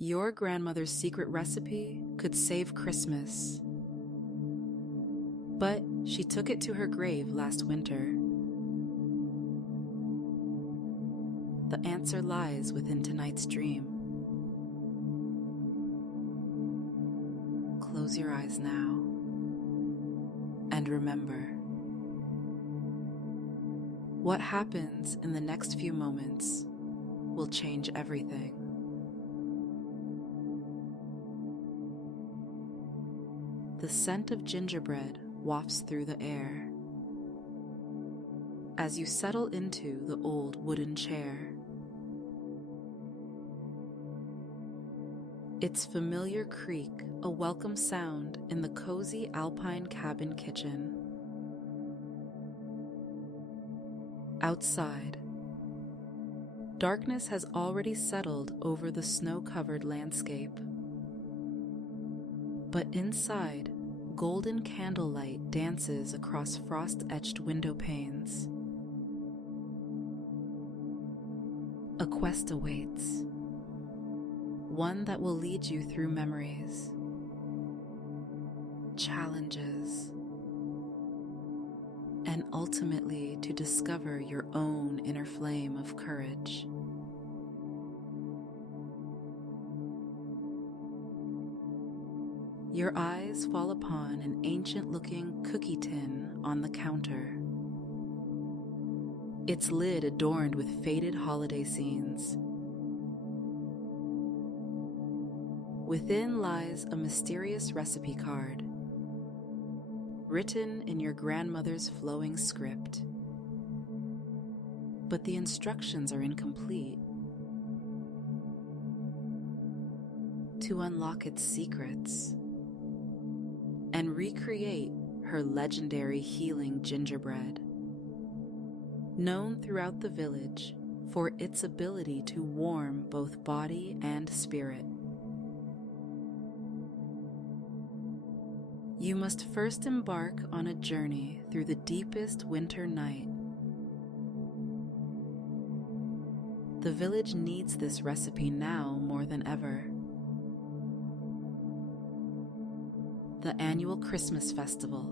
Your grandmother's secret recipe could save Christmas, but she took it to her grave last winter. The answer lies within tonight's dream. Close your eyes now and remember. What happens in the next few moments will change everything. The scent of gingerbread wafts through the air as you settle into the old wooden chair. Its familiar creak, a welcome sound in the cozy alpine cabin kitchen. Outside, darkness has already settled over the snow-covered landscape. But inside, golden candlelight dances across frost-etched window panes. A quest awaits, one that will lead you through memories, challenges, and ultimately to discover your own inner flame of courage. Your eyes fall upon an ancient-looking cookie tin on the counter, its lid adorned with faded holiday scenes. Within lies a mysterious recipe card, written in your grandmother's flowing script. But the instructions are incomplete. To unlock its secrets and recreate her legendary healing gingerbread, known throughout the village for its ability to warm both body and spirit. You must first embark on a journey through the deepest winter night. The village needs this recipe now more than ever. The annual Christmas festival,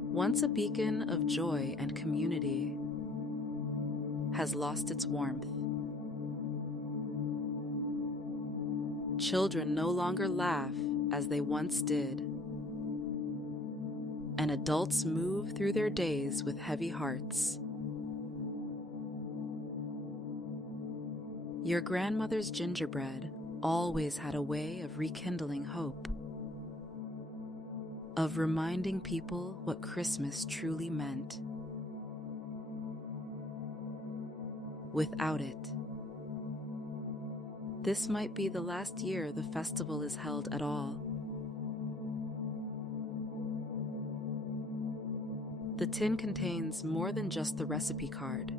once a beacon of joy and community, has lost its warmth. Children no longer laugh as they once did, and adults move through their days with heavy hearts. Your grandmother's gingerbread always had a way of rekindling hope, of reminding people what Christmas truly meant. Without it, this might be the last year the festival is held at all. The tin contains more than just the recipe card.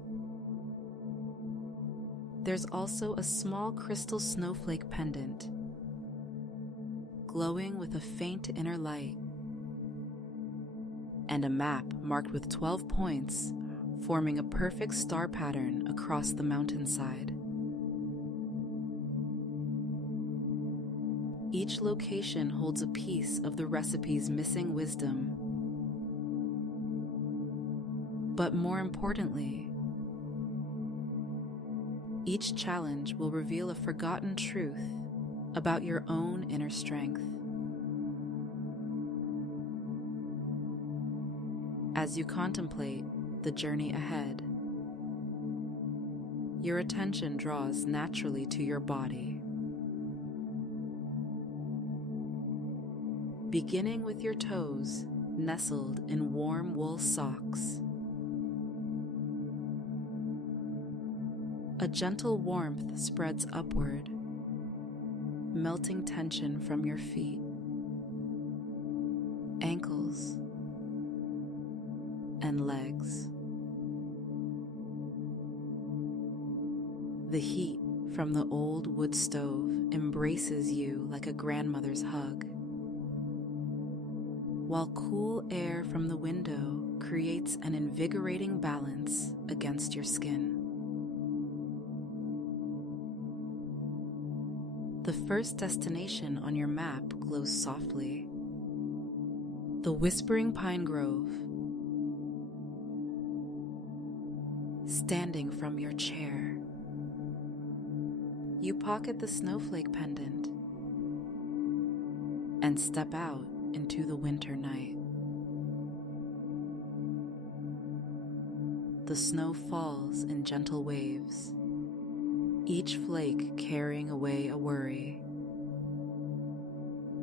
There's also a small crystal snowflake pendant, glowing with a faint inner light, and a map marked with 12 points, forming a perfect star pattern across the mountainside. Each location holds a piece of the recipe's missing wisdom. But more importantly, each challenge will reveal a forgotten truth about your own inner strength. As you contemplate the journey ahead, your attention draws naturally to your body. Beginning with your toes nestled in warm wool socks. A gentle warmth spreads upward, melting tension from your feet, ankles, and legs. The heat from the old wood stove embraces you like a grandmother's hug, while cool air from the window creates an invigorating balance against your skin. The first destination on your map glows softly. The whispering pine grove. Standing from your chair, you pocket the snowflake pendant and step out into the winter night. The snow falls in gentle waves, each flake carrying away a worry,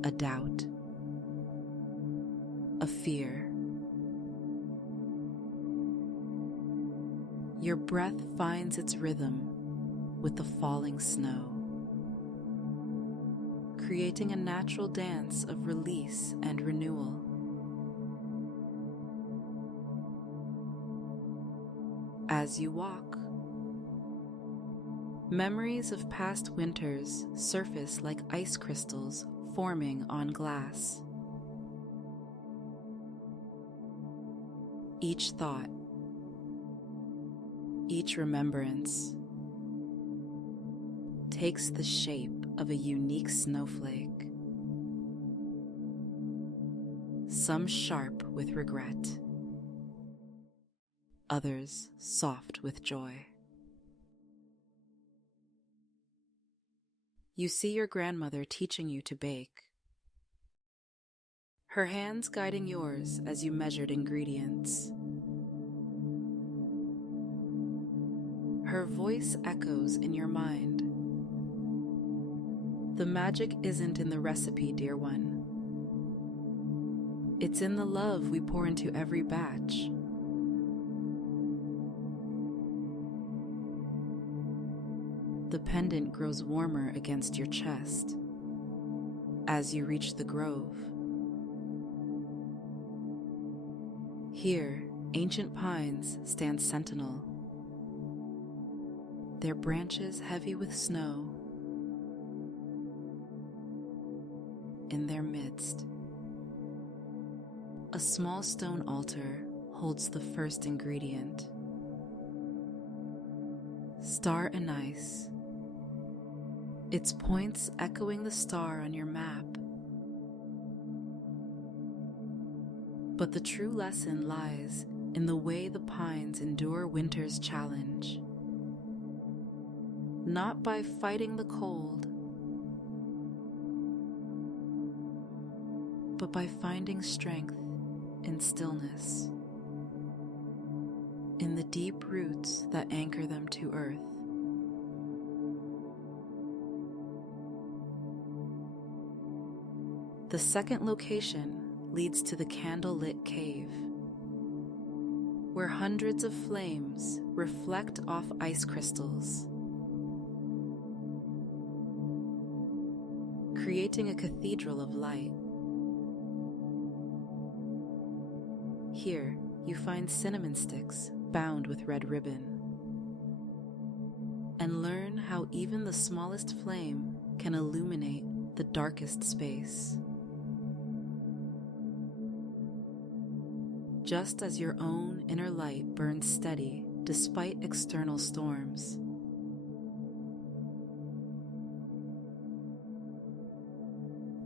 a doubt, a fear. Your breath finds its rhythm with the falling snow, creating a natural dance of release and renewal. As you walk, memories of past winters surface like ice crystals forming on glass. Each thought, each remembrance takes the shape of a unique snowflake, some sharp with regret, others soft with joy. You see your grandmother teaching you to bake, her hands guiding yours as you measured ingredients. Her voice echoes in your mind. The magic isn't in the recipe, dear one. It's in the love we pour into every batch. The pendant grows warmer against your chest as you reach the grove. Here, ancient pines stand sentinel, their branches heavy with snow. In their midst, a small stone altar holds the first ingredient, star anise, its points echoing the star on your map. But the true lesson lies in the way the pines endure winter's challenge. Not by fighting the cold, but by finding strength in stillness, in the deep roots that anchor them to earth. The second location leads to the candlelit cave, where hundreds of flames reflect off ice crystals, creating a cathedral of light. Here, you find cinnamon sticks bound with red ribbon, and learn how even the smallest flame can illuminate the darkest space. Just as your own inner light burns steady despite external storms.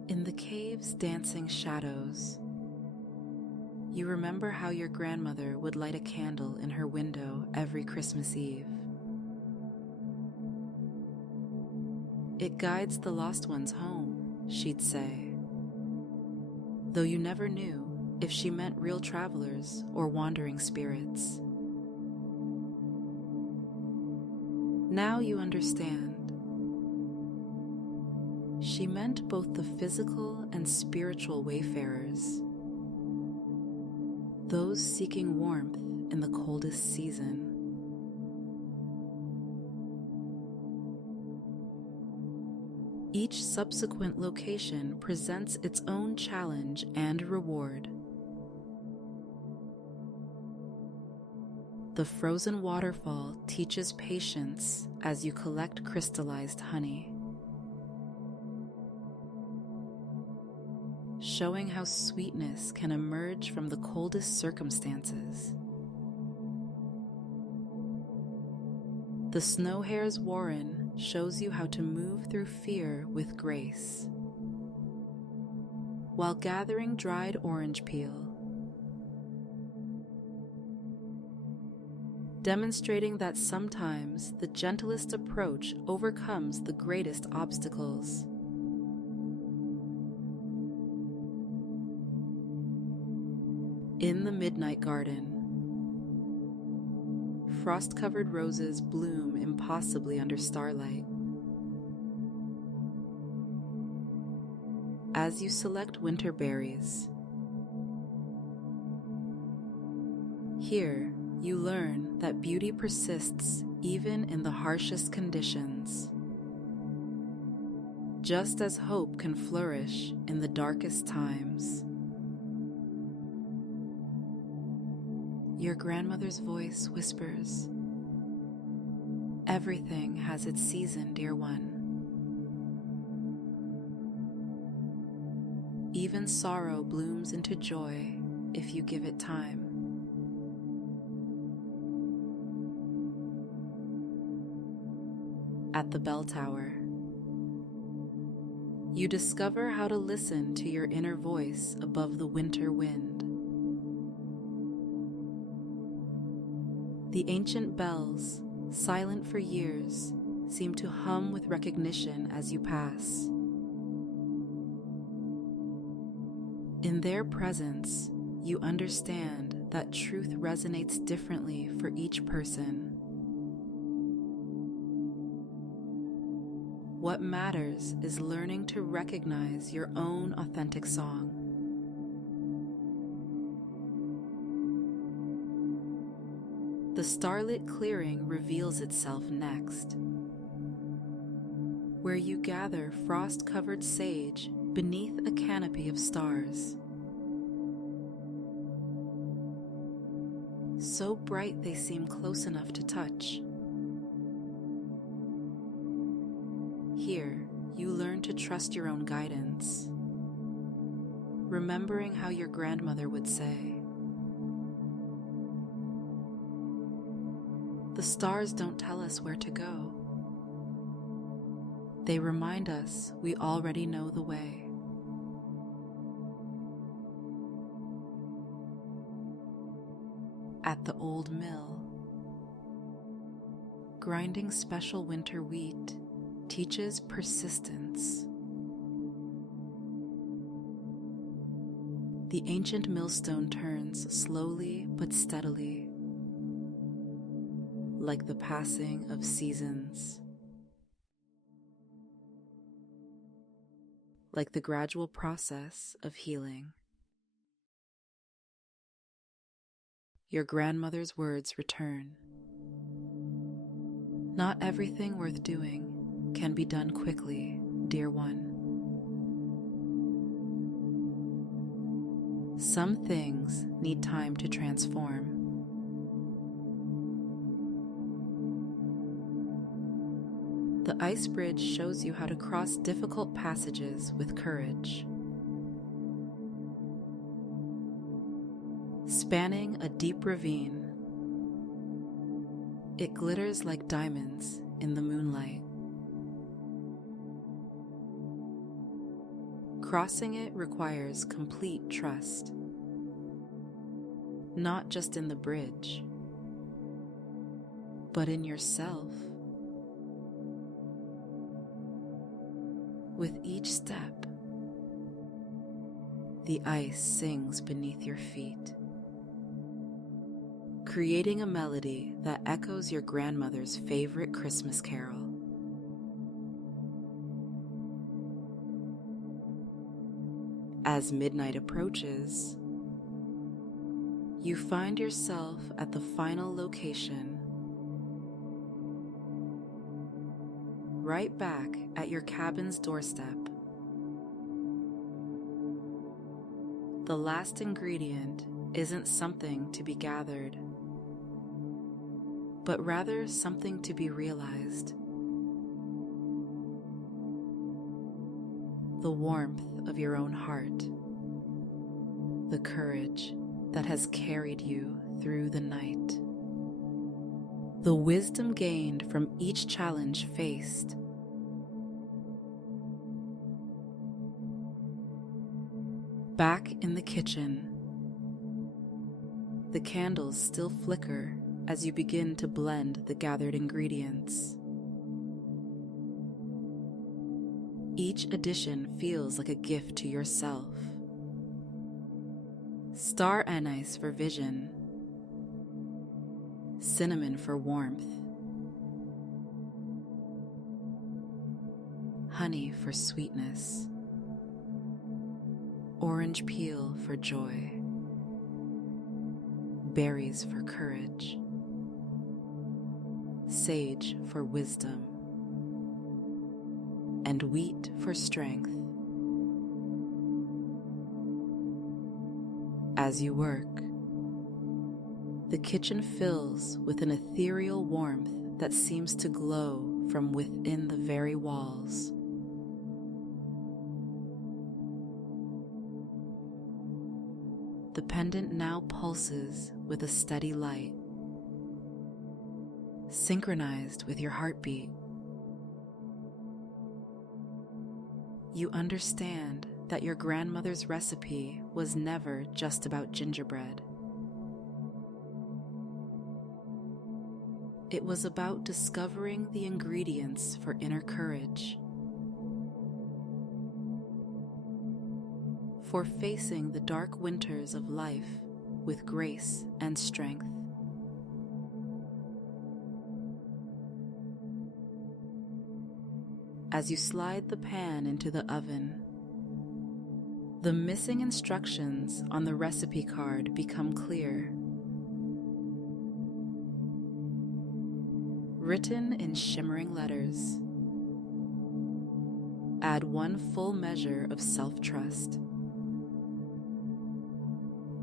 In the cave's dancing shadows, you remember how your grandmother would light a candle in her window every Christmas Eve. It guides the lost ones home, she'd say, though you never knew if she meant real travelers or wandering spirits. Now you understand. She meant both the physical and spiritual wayfarers, those seeking warmth in the coldest season. Each subsequent location presents its own challenge and reward. The frozen waterfall teaches patience as you collect crystallized honey, showing how sweetness can emerge from the coldest circumstances. The snow hare's warren shows you how to move through fear with grace. While gathering dried orange peel, demonstrating that sometimes the gentlest approach overcomes the greatest obstacles. In the midnight garden, frost-covered roses bloom impossibly under starlight. As you select winter berries, here you learn that beauty persists even in the harshest conditions, just as hope can flourish in the darkest times. Your grandmother's voice whispers, "Everything has its season, dear one. Even sorrow blooms into joy if you give it time." At the bell tower, you discover how to listen to your inner voice above the winter wind. The ancient bells, silent for years, seem to hum with recognition as you pass. In their presence, you understand that truth resonates differently for each person. What matters is learning to recognize your own authentic song. The starlit clearing reveals itself next, where you gather frost-covered sage beneath a canopy of stars. So bright they seem close enough to touch. Here, you learn to trust your own guidance, remembering how your grandmother would say, "The stars don't tell us where to go. They remind us we already know the way." At the old mill, grinding special winter wheat teaches persistence. The ancient millstone turns slowly but steadily, like the passing of seasons, like the gradual process of healing. Your grandmother's words return. Not everything worth doing can be done quickly, dear one. Some things need time to transform. The ice bridge shows you how to cross difficult passages with courage. Spanning a deep ravine, it glitters like diamonds in the moonlight. Crossing it requires complete trust, not just in the bridge, but in yourself. With each step, the ice sings beneath your feet, creating a melody that echoes your grandmother's favorite Christmas carol. As midnight approaches, you find yourself at the final location, right back at your cabin's doorstep. The last ingredient isn't something to be gathered, but rather something to be realized. The warmth of your own heart, the courage that has carried you through the night, the wisdom gained from each challenge faced. Back in the kitchen, the candles still flicker as you begin to blend the gathered ingredients. Each addition feels like a gift to yourself. Star anise for vision, cinnamon for warmth, honey for sweetness, orange peel for joy, berries for courage, sage for wisdom, and wheat for strength. As you work, the kitchen fills with an ethereal warmth that seems to glow from within the very walls. The pendant now pulses with a steady light, synchronized with your heartbeat. You understand that your grandmother's recipe was never just about gingerbread. It was about discovering the ingredients for inner courage, for facing the dark winters of life with grace and strength. As you slide the pan into the oven, the missing instructions on the recipe card become clear. Written in shimmering letters, add 1 full measure of self-trust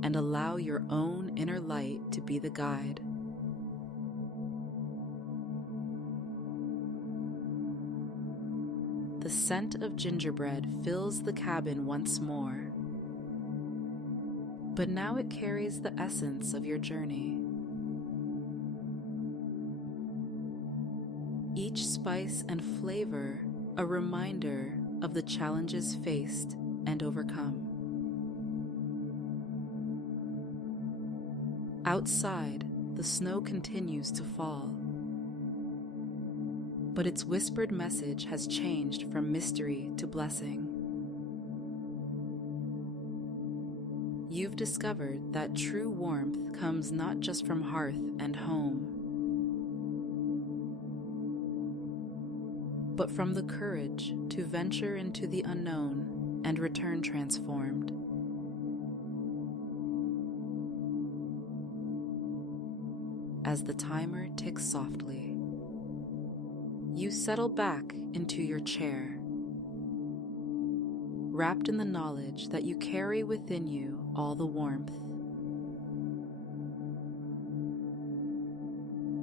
and allow your own inner light to be the guide. The scent of gingerbread fills the cabin once more, but now it carries the essence of your journey. Each spice and flavor a reminder of the challenges faced and overcome. Outside, the snow continues to fall, but its whispered message has changed from mystery to blessing. You've discovered that true warmth comes not just from hearth and home, but from the courage to venture into the unknown and return transformed. As the timer ticks softly, you settle back into your chair, wrapped in the knowledge that you carry within you all the warmth,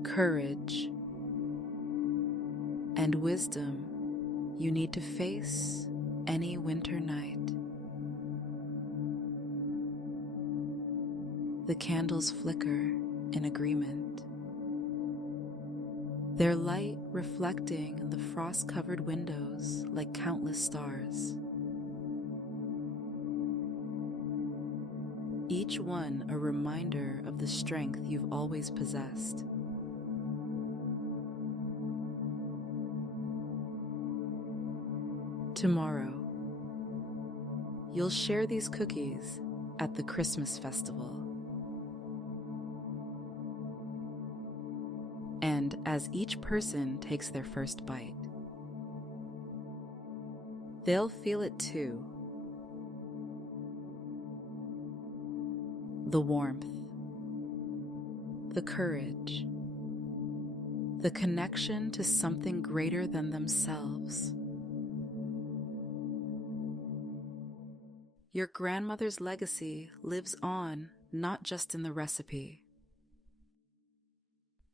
courage, and wisdom you need to face any winter night. The candles flicker in agreement, their light reflecting the frost-covered windows like countless stars. Each one a reminder of the strength you've always possessed. Tomorrow, you'll share these cookies at the Christmas festival. And as each person takes their first bite, they'll feel it too. The warmth, the courage, the connection to something greater than themselves. Your grandmother's legacy lives on not just in the recipe,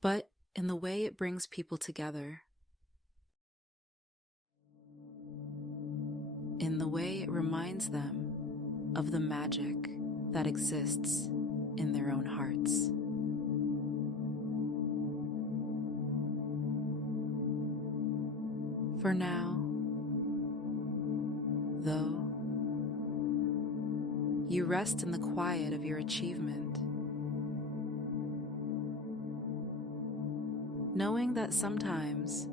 but in the way it brings people together, in the way it reminds them of the magic that exists in their own hearts. For now, though, you rest in the quiet of your achievement, knowing that sometimes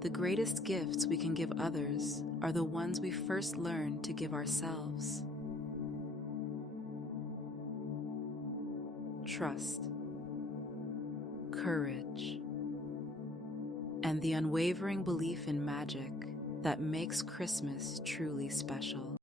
the greatest gifts we can give others are the ones we first learn to give ourselves. Trust, courage, and the unwavering belief in magic that makes Christmas truly special.